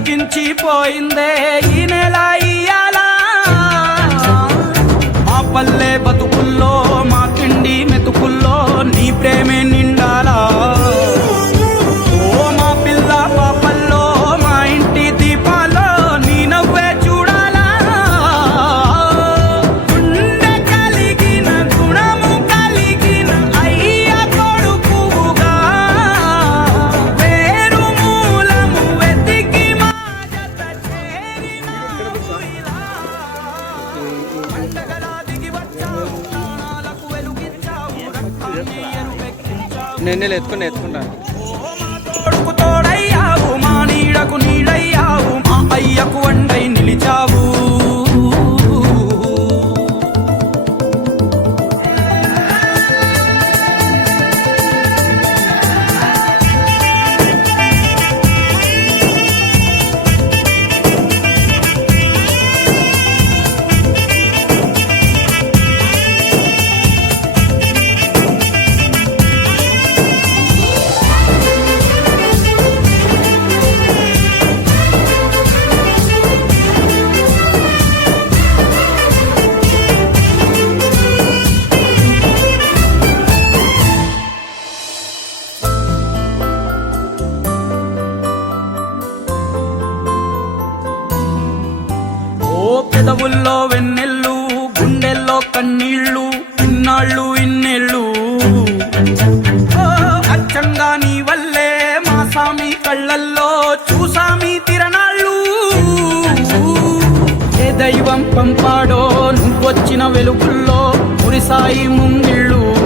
పులకించిపోయిందే ఈ నెల ఇయ్యాల మా పల్లె బతుకుల్లో మా తిండి మెతుకుల్లో నీ ప్రేమే నిండాలా ఓ మా పిల్ల పాపల్లో మా ఇంటి దీపాల్లో నీ నవ్వే చూడాలా గుండె కలిగిన గుణము కలిగిన అయ్య కొడుకుగా వేరు మూలము వెతికి మా జత చేరినావు ఇలా పండగలా దిగి వచ్చావు ప్రాణాలకు వెలుగిచ్చావు రక్తాన్ని ఎరుపెక్కించావు నేను ఎత్తుకుంటాను తోడుకు తోడయ్యావు మా నీడకు నీడయ్యావు మా అయ్యకు వండై నిలిచావు పెదవుల్లో వెన్నెల్లు గుండెల్లో కన్నీళ్ళు ఇన్నాళ్ళు ఇన్నేళ్ళు అచ్చంగా నీ వల్లే మా సామి కళ్ళల్లో చూసామి తిరణాళ్ళు ఏ దైవం పంపాడో నువ్వొచ్చిన వెలుగుల్లో మురిసాయి ముంగిళ్ళు